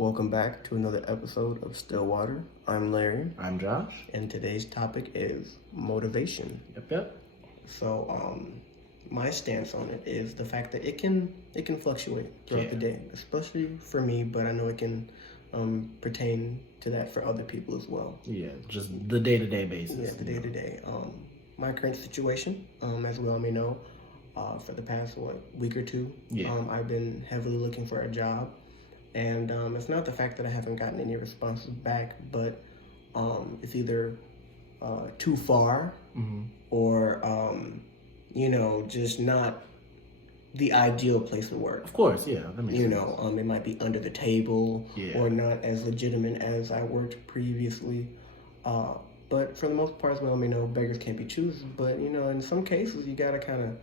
Welcome back to another episode of Stillwater. I'm Larry, I'm Josh. and today's topic is motivation. Yep. So, my stance on it is the fact that it can fluctuate throughout the day, especially for me, but I know it can pertain to that for other people as well. Yeah, just the day-to-day basis. Yeah, the day-to-day. My current situation, as we all may know, for the past week or two, I've been heavily looking for a job. And it's not the fact that I haven't gotten any responses back, but it's either too far or, just not the ideal place to work. Of course, yeah. That makes sense. It might be under the table or not as legitimate as I worked previously. But for the most part, as well, beggars can't be choosers. But, in some cases, you got to kind of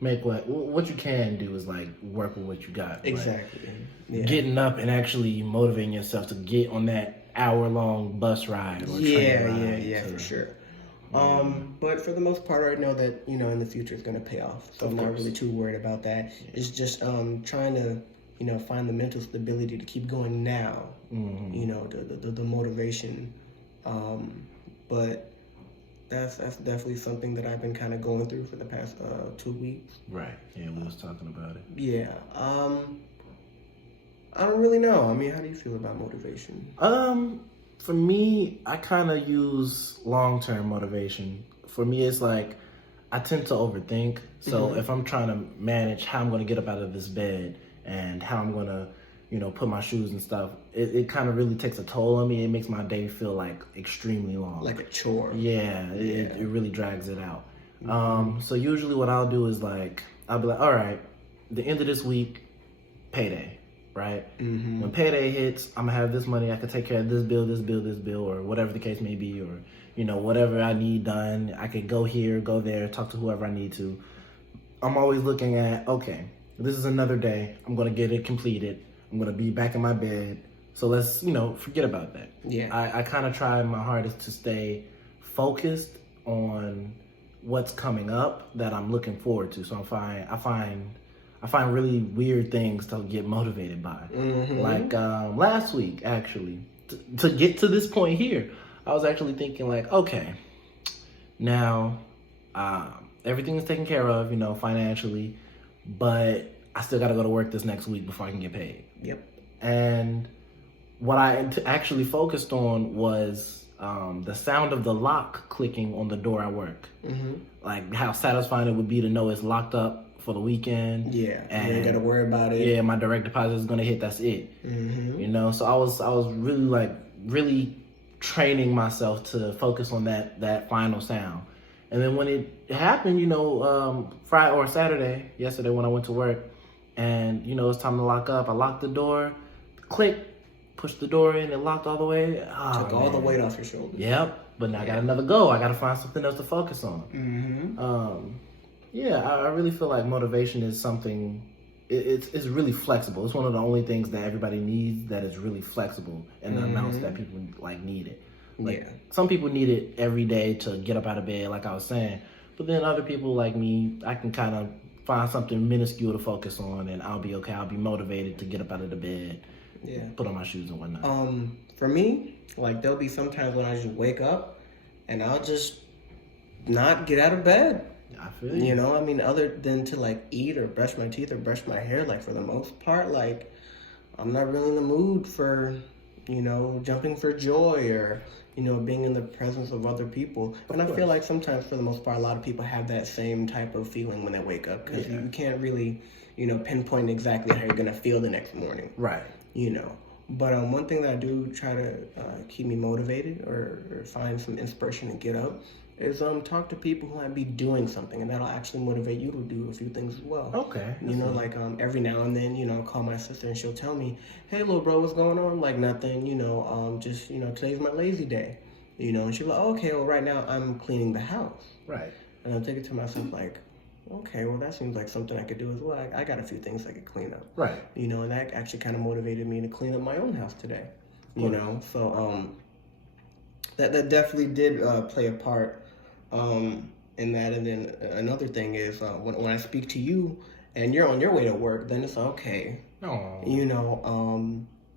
make what you can do is like work with what you got. Exactly. Like getting up and actually motivating yourself to get on that hour-long bus ride or train ride. For sure. But for the most part, I know that in the future it's going to pay off. So I'm not really too worried about that. Yeah. It's just trying to find the mental stability to keep going now. The motivation. But that's definitely something that I've been kind of going through for the past 2 weeks. Right. Yeah, we was talking about it. Yeah. I don't really know. How do you feel about motivation? For me, I kind of use long-term motivation. For me, it's like I tend to overthink. So if I'm trying to manage how I'm going to get up out of this bed and how I'm going to put my shoes and stuff, it kind of really takes a toll on me. It makes my day feel like extremely long. Like a chore. Yeah, it really drags it out. So usually what I'll do is I'll be like, all right, the end of this week, payday, right? When payday hits, I'm gonna have this money. I can take care of this bill, or whatever the case may be, or, whatever I need done. I could go here, go there, talk to whoever I need to. I'm always looking at, okay, this is another day. I'm gonna get it completed. I'm going to be back in my bed. So let's, forget about that. Yeah. I kind of try my hardest to stay focused on what's coming up that I'm looking forward to. So I find really weird things to get motivated by. Like last week, actually, to get to this point here, I was actually thinking okay, now everything is taken care of, financially, but I still got to go to work this next week before I can get paid. Yep. And what I actually focused on was the sound of the lock clicking on the door at work. Like how satisfying it would be to know it's locked up for the weekend. Yeah. And you ain't got to worry about it. Yeah, my direct deposit is going to hit. That's it. So I was really training myself to focus on that final sound. And then when it happened, Friday or Saturday, yesterday when I went to work, and it's time to lock up, I locked the door, click, pushed the door in, and locked all the way. Took all the weight off your shoulders. Yep, but now I got another go. I got to find something else to focus on. I really feel like motivation is something. It's really flexible. It's one of the only things that everybody needs that is really flexible in the amounts that people need it. Some people need it every day to get up out of bed, like I was saying. But then other people like me, I can kind of find something minuscule to focus on, and I'll be okay. I'll be motivated to get up out of the bed, put on my shoes and whatnot. For me, there'll be some times when I just wake up and I'll just not get out of bed. I feel you. Other than to eat or brush my teeth or brush my hair, for the most part, I'm not really in the mood for, jumping for joy or, being in the presence of other people. And I feel like sometimes, for the most part, a lot of people have that same type of feeling when they wake up, because you can't really, pinpoint exactly how you're going to feel the next morning. Right. But one thing that I do try to keep me motivated or find some inspiration to get up is talk to people who might be doing something, and that'll actually motivate you to do a few things as well. Okay. Every now and then, I'll call my sister and she'll tell me, hey, little bro, what's going on? Nothing, just, today's my lazy day, and she'll be like, oh, okay, well, right now I'm cleaning the house. Right. And I'll take it to myself okay, well, that seems like something I could do as well. I got a few things I could clean up. Right. And that actually kind of motivated me to clean up my own house today, so that definitely did play a part in that. And then another thing is when I speak to you and you're on your way to work, then it's okay. Oh.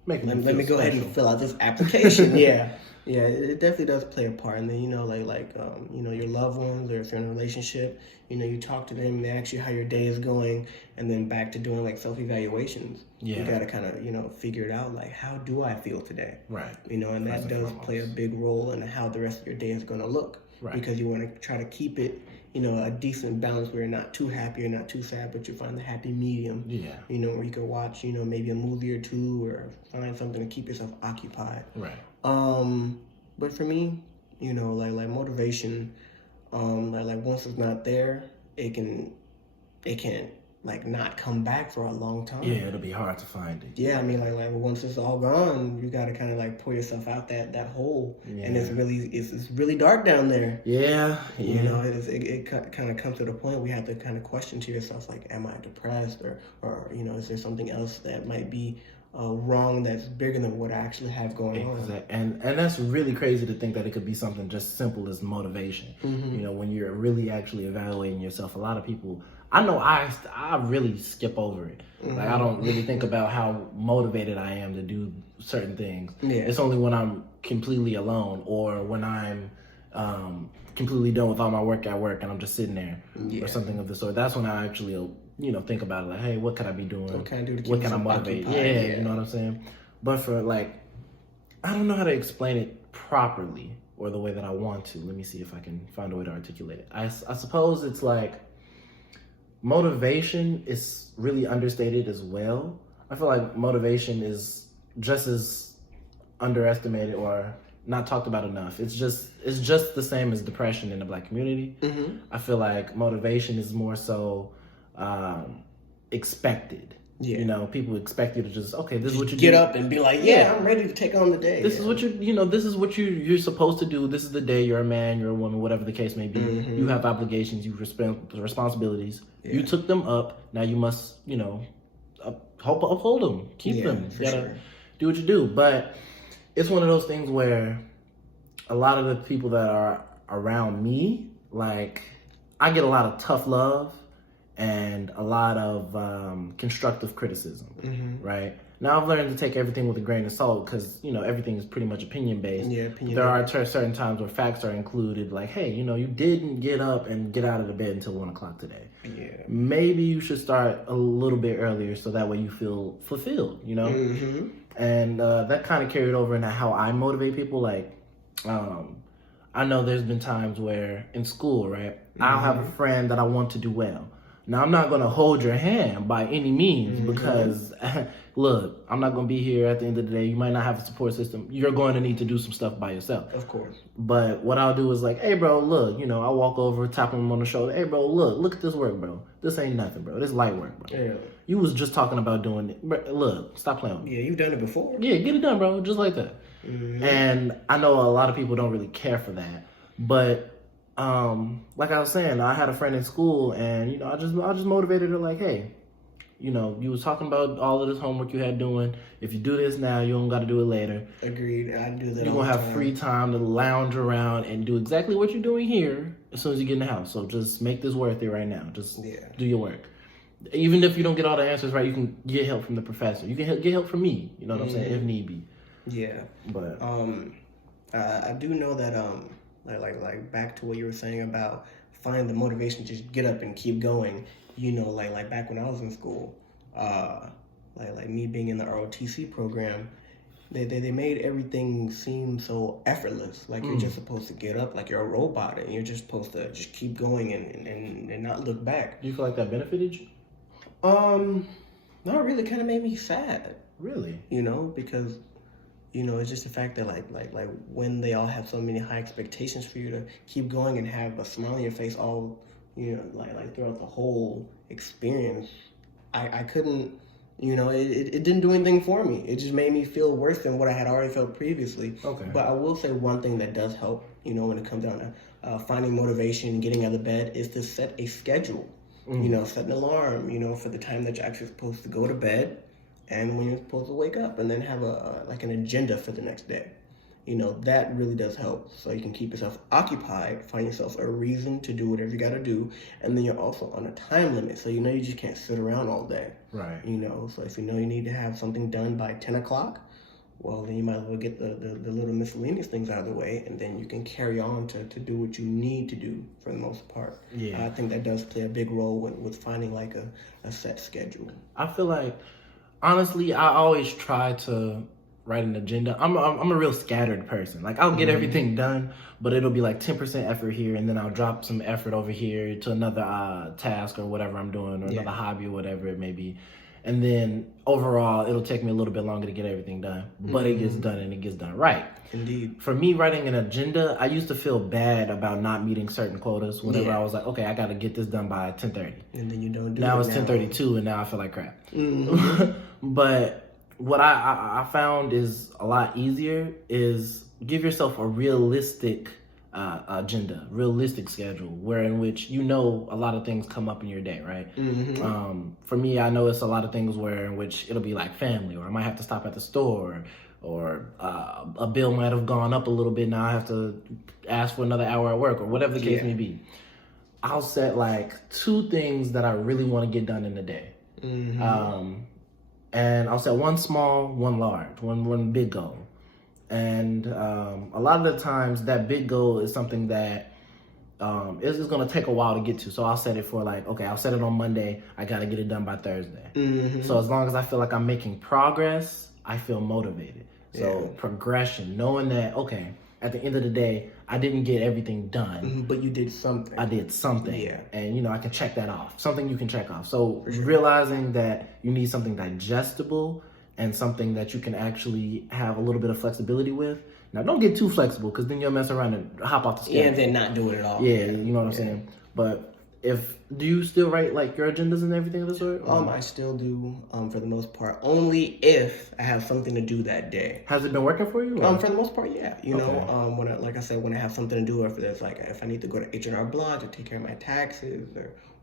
let me go ahead and fill out this application. Yeah. Yeah, it definitely does play a part. And then, your loved ones, or if you're in a relationship, you talk to them, they ask you how your day is going, and then back to doing like self-evaluations. Yeah. You got to kind of, figure it out, like, how do I feel today? Right. And that does play a big role in how the rest of your day is going to look. Right. Because you want to try to keep it, a decent balance where you're not too happy or not too sad, but you find the happy medium. Yeah. Where you can watch, maybe a movie or two, or find something to keep yourself occupied. Right. But for me, like motivation, like once it's not there, it can like not come back for a long time. Yeah, it'll be hard to find it. Yeah, I mean, like once it's all gone, you got to kind of like pull yourself out that hole, and it's really dark down there. Yeah. It kind of comes to the point where you have to kind of question to yourself, like, am I depressed, or is there something else that might be wrong that's bigger than what I actually have going on? And that's really crazy to think that it could be something just simple as motivation. Mm-hmm. When you're really actually evaluating yourself, a lot of people, I know I really skip over it. Mm-hmm. Like, I don't really think about how motivated I am to do certain things. Yeah. It's only when I'm completely alone, or when I'm completely done with all my work at work and I'm just sitting there, or something of the sort. That's when I actually think about it, like, hey, what could I be doing? What can I do to keep what can I motivate? Yeah, you know what I'm saying? But for, like, I don't know how to explain it properly, or the way that I want to. Let me see if I can find a way to articulate it. I suppose it's like, motivation is really understated as well. I feel like motivation is just as underestimated or not talked about enough. It's just the same as depression in the Black community. Mm-hmm. I feel like motivation is more so expected. Yeah. People expect you to just, okay, this is what you get do. up and be like, yeah, I'm ready to take on the day. This is what this is what you're supposed to do. This is the day. You're a man, you're a woman, whatever the case may be. Mm-hmm. You have obligations, you responsibilities. Yeah. You took them up. Now you must, uphold them, keep them. You gotta do what you do. But it's one of those things where a lot of the people that are around me, like, I get a lot of tough love and a lot of constructive criticism, mm-hmm. right? Now, I've learned to take everything with a grain of salt, because, everything is pretty much opinion-based. Yeah, there are certain times where facts are included, like, hey, you didn't get up and get out of the bed until 1 o'clock today. Yeah. Maybe you should start a little bit earlier, so that way you feel fulfilled, Mm-hmm. And that kind of carried over into how I motivate people. Like, I know there's been times where in school, right, mm-hmm. I'll have a friend that I want to do well. Now, I'm not going to hold your hand by any means, mm-hmm. because, look, I'm not going to be here at the end of the day. You might not have a support system. You're going to need to do some stuff by yourself. Of course. But what I'll do is like, hey, bro, look, I'll walk over, tap him on the shoulder. Hey, bro, look at this work, bro. This ain't nothing, bro. This light work, bro. Yeah. You was just talking about doing it. Bro, look, stop playing with me. Yeah, you've done it before. Yeah, get it done, bro. Just like that. Mm-hmm. And I know a lot of people don't really care for that. But like I was saying, I had a friend in school, and I just motivated her, like, hey, you was talking about all of this homework you had doing. If you do this now, you don't got to do it later. Agreed. I do that. You're gonna have free time to lounge around and do exactly what you're doing here as soon as you get in the house. So just make this worth it right now. Just do your work. Even if you don't get all the answers right, you can get help from the professor. You can get help from me. You know what I'm saying? If need be. Yeah. But I do know that like back to what you were saying about finding the motivation to just get up and keep going. Like back when I was in school, like me being in the ROTC program, they made everything seem so effortless. Like you're just supposed to get up like you're a robot, and you're just supposed to just keep going and not look back. Do you feel like that benefited you? No, it really kind of made me sad. Really? Because it's just the fact that like when they all have so many high expectations for you to keep going and have a smile on your face all like throughout the whole experience, I couldn't, it didn't do anything for me. It just made me feel worse than what I had already felt previously. Okay. But I will say one thing that does help, when it comes down to finding motivation and getting out of bed, is to set a schedule. Set an alarm, for the time that you're actually supposed to go to bed, and when you're supposed to wake up, and then have an agenda for the next day. That really does help. So you can keep yourself occupied, find yourself a reason to do whatever you got to do, and then you're also on a time limit. So you just can't sit around all day. Right. So if you need to have something done by 10 o'clock, well, then you might as well get the little miscellaneous things out of the way, and then you can carry on to do what you need to do for the most part. Yeah. I think that does play a big role with finding like a set schedule. I feel like, honestly, I always try to write an agenda. I'm a real scattered person. Like, I'll get everything done, but it'll be like 10% effort here, and then I'll drop some effort over here to another task or whatever I'm doing, or another hobby or whatever it may be. And then overall, it'll take me a little bit longer to get everything done, but it gets done, and it gets done right. Indeed. For me, writing an agenda, I used to feel bad about not meeting certain quotas whenever I was like, okay, I got to get this done by 10:30. And then you don't do now it. Now it's 10:32, and now I feel like crap. Mm-hmm. But what I found is a lot easier is give yourself a realistic agenda, realistic schedule, where in which you know a lot of things come up in your day, right? For me, I know it's a lot of things where in which it'll be like family, or I might have to stop at the store, or a bill might have gone up a little bit. Now I have to ask for another hour at work, or whatever the case may be. I'll set like 2 things that I really want to get done in the day. And I'll set one small, one large, one big goal. And a lot of the times that big goal is something that it's just going to take a while to get to. So I'll set it for like, okay, I'll set it on Monday. I got to get it done by Thursday. So as long as I feel like I'm making progress, I feel motivated. So progression, knowing that, okay, at the end of the day, I didn't get everything done. But you did something. I did something. Yeah. And, I can check that off. Something you can check off. So realizing that you need something digestible and something that you can actually have a little bit of flexibility with. Now, don't get too flexible, because then you'll mess around and hop off the schedule. Yeah, and then not do it at all. Yeah, you know what I'm saying? But do you still write like your agendas and everything of the sort? I still do, for the most part, only if I have something to do that day. Has it been working for you? For the most part, yeah. When I have something to do, or if I need to go to H&R Block to take care of my taxes,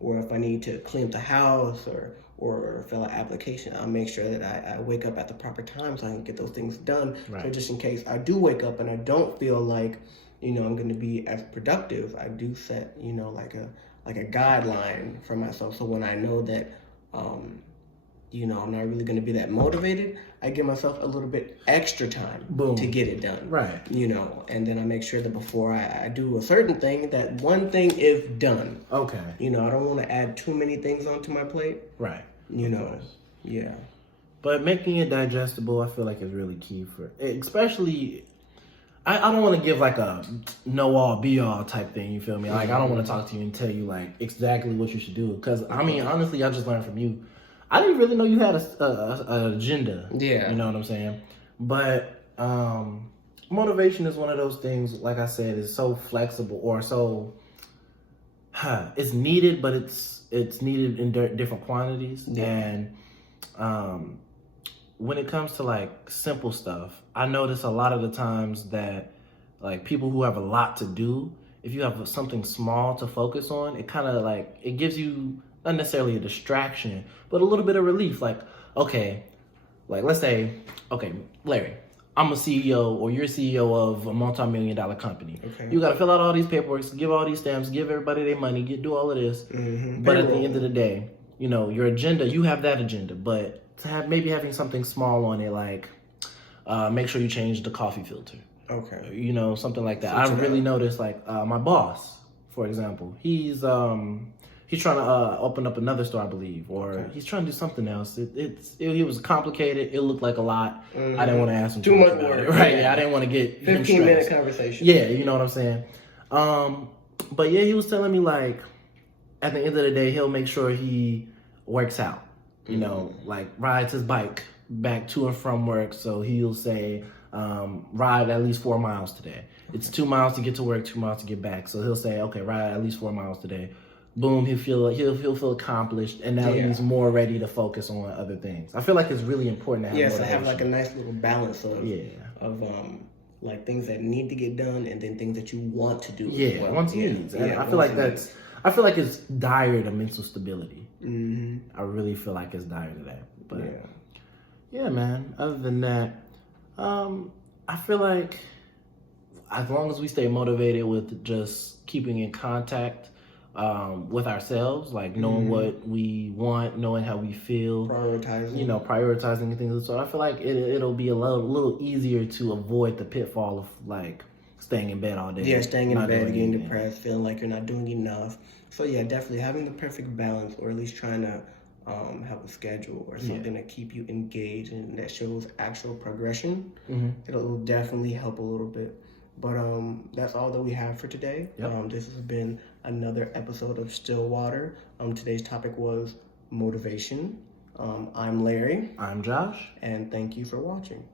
or if I need to clean up the house, or fill out an application, I'll make sure that I wake up at the proper time so I can get those things done. Right. So just in case I do wake up and I don't feel like, I'm going to be as productive, I do set, like a guideline for myself. So when I know that, I'm not really going to be that motivated, I give myself a little bit extra time to get it done. Right. And then I make sure that before I do a certain thing, that one thing is done. Okay. I don't want to add too many things onto my plate. Right. Yeah. But making it digestible, I feel like is really key for, especially, I don't want to give like a know-all, be-all type thing, you feel me? Like, I don't want to talk to you and tell you like exactly what you should do. Because, honestly, I just learned from you. I didn't really know you had an agenda. Yeah. You know what I'm saying? But motivation is one of those things, like I said, is so flexible, or so, it's needed, but it's needed in different quantities. Yeah. And when it comes to like simple stuff, I notice a lot of the times that like people who have a lot to do, if you have something small to focus on, it kind of like, it gives you not necessarily a distraction, but a little bit of relief. Like, okay, like let's say, okay, Larry, I'm a CEO, or you're CEO of a multi-million-dollar company. Okay. You got to fill out all these paperwork, give all these stamps, give everybody their money, do all of this. But at the end of the day, your agenda, you have that agenda, but to have maybe having something small on it, like make sure you change the coffee filter. Okay. Something like that. I really noticed, like my boss, for example, he's trying to open up another store, I believe, or he's trying to do something else. It was complicated. It looked like a lot. I didn't want to ask him too much about it. Right? Yeah, I didn't want to get 15-minute conversation. Yeah, you know what I'm saying. But yeah, he was telling me like at the end of the day, he'll make sure he works out. Like rides his bike back to and from work. So he'll say, ride at least 4 miles today. It's 2 miles to get to work, 2 miles to get back. So he'll say, okay, ride at least 4 miles today. Boom, he'll feel accomplished, and now he's more ready to focus on other things. I feel like it's really important to have motivation. To have like a nice little balance of like things that need to get done, and then things that you want to do. Yeah, wants needs. And I feel like it's dire to mental stability. I really feel like it's dire to that. But yeah, man. Other than that, I feel like as long as we stay motivated with just keeping in contact with ourselves, like knowing what we want, knowing how we feel, prioritizing things. So I feel like it'll be a little easier to avoid the pitfall of like staying in bed all day. Yeah, staying in bed, getting depressed, feeling like you're not doing enough. So yeah, definitely having the perfect balance, or at least trying to have a schedule or something to keep you engaged and that shows actual progression. It'll definitely help a little bit. But that's all that we have for today. This has been another episode of Stillwater. Today's topic was motivation. I'm Larry. I'm Josh. And thank you for watching.